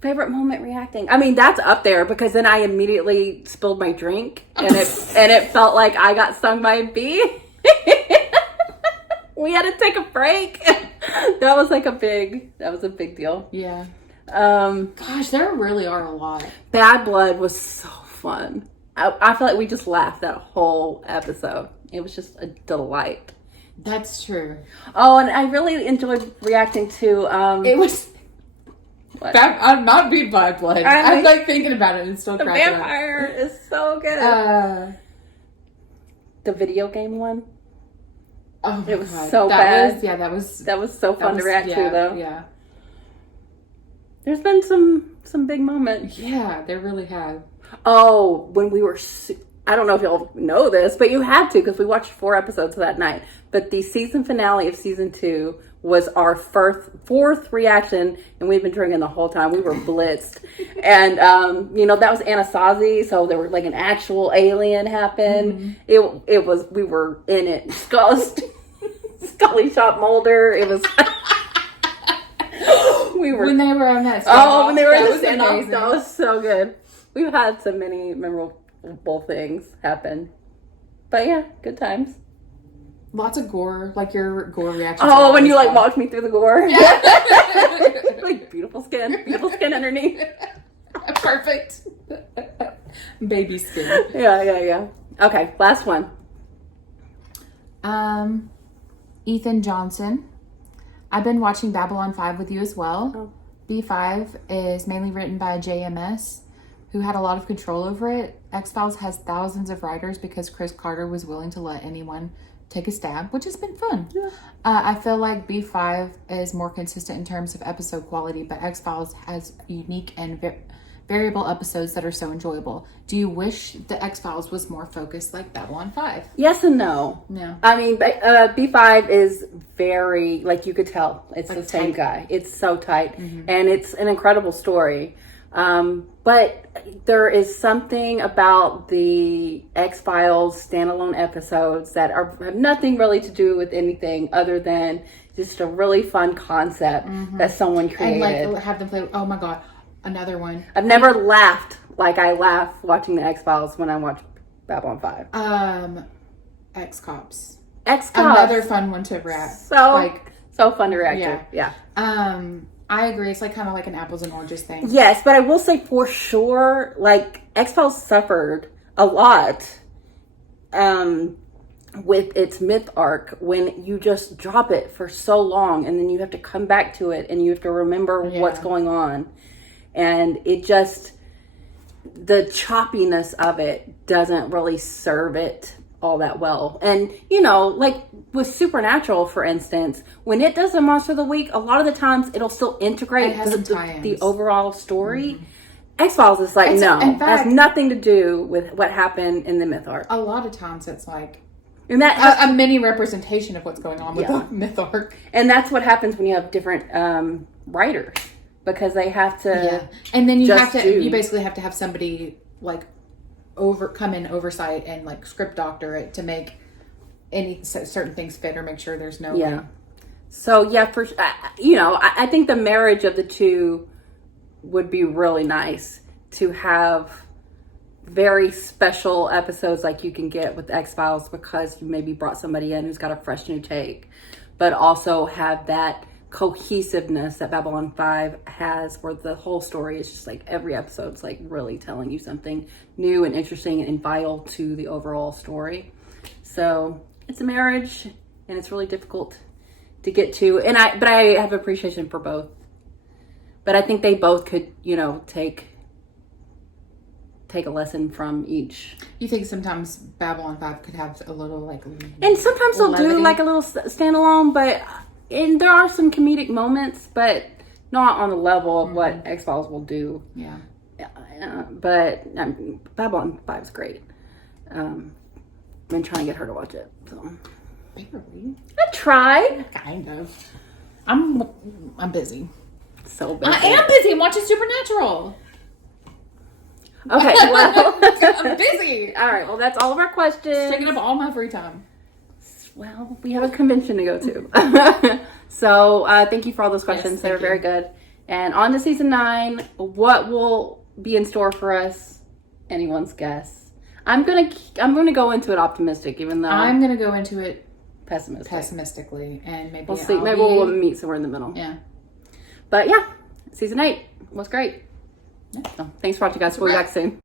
Favorite moment reacting. I mean, that's up there because then I immediately spilled my drink and it felt like I got stung by a bee. We had to take a break. That was a big deal. Yeah. Gosh, there really are a lot. Bad Blood was so fun. I feel like we just laughed that whole episode. It was just a delight. That's true. Oh, and I really enjoyed reacting to it was I'm not beat by Blood. I'm like thinking about it and still the cracking vampire up. Is so good. The video game one. Oh, it was God. so bad. That was so fun to react to, though. Yeah. There's been some big moments. Yeah, there really have. Oh, when we were, I don't know if y'all know this, but you had to because we watched 4 episodes that night. But the season finale of season 2 was our fourth reaction, and we've been drinking the whole time. We were blitzed. And, that was Anasazi, so there was like an actual alien happened. Mm-hmm. We were in it. Scully shot Mulder. It was... when they were on that standoff. When they were in the standoff. That was so good. We've had so many memorable things happen. But yeah, good times. Lots of gore, like your gore reaction. Oh, when you like walked me through the gore. Yeah. Like beautiful skin underneath. Perfect. Baby skin. Yeah. Okay, last one. Ethan Johnson. I've been watching Babylon 5 with you as well. Oh. B5 is mainly written by JMS, who had a lot of control over it. X-Files has thousands of writers because Chris Carter was willing to let anyone take a stab, which has been fun. Yeah. I feel like B5 is more consistent in terms of episode quality, but X-Files has unique and variable episodes that are so enjoyable. Do you wish the X-Files was more focused like Babylon 5? Yes and no. No. I mean, B5 is very, like you could tell, it's like the same guy. It's so tight. Mm-hmm. And it's an incredible story. But there is something about the X-Files standalone episodes that have nothing really to do with anything other than just a really fun concept that someone created. And like have them play, oh my God, another one. I've never laughed like I laugh watching the X-Files when I watch Babylon 5. X-Cops. X-Cops. Another fun one to react. So fun to react to. Yeah. I agree. It's like kind of like an apples and oranges thing. Yes, but I will say for sure, like X-Files suffered a lot with its myth arc when you just drop it for so long and then you have to come back to it and you have to remember what's going on. And it just, the choppiness of it doesn't really serve it all that well. And, you know, like with Supernatural, for instance, when it does the Monster of the Week, a lot of the times it'll still integrate the overall story. X-Files is like, has nothing to do with what happened in the myth arc. A lot of times it's like and that a mini representation of what's going on with the myth arc. And that's what happens when you have different writers, because they have to and then you basically have to have somebody like come in oversight and like script doctor it to make any certain things fit or make sure there's no So for you know, I think the marriage of the two would be really nice, to have very special episodes like you can get with X-Files, because you maybe brought somebody in who's got a fresh new take, but also have that cohesiveness that Babylon 5 has, where the whole story is just like every episode's like really telling you something new and interesting and vital to the overall story. So it's a marriage, and it's really difficult to get to, but I have appreciation for both. But I think they both could, you know, take a lesson from each. You think sometimes Babylon 5 could have a little like, and sometimes they'll do like a little standalone, and there are some comedic moments, but not on the level of what X-Files will do. Yeah. But Babylon 5 is great. I've been trying to get her to watch it. So. Barely. I tried. Kind of. I'm busy. So busy. I am busy. I'm watching Supernatural. Okay, well. I'm busy. All right, well, that's all of our questions. It's taking up all my free time. Well, we have a convention to go to. So, thank you for all those questions. They were very good. And on to season 9, what will be in store for us? Anyone's guess. I'm gonna go into it optimistic, even though I'm gonna go into it pessimistically, and maybe we'll see. Maybe we'll meet somewhere in the middle. Yeah. But yeah, season 8 was great. Yeah. So, thanks for watching, guys. We'll be back soon.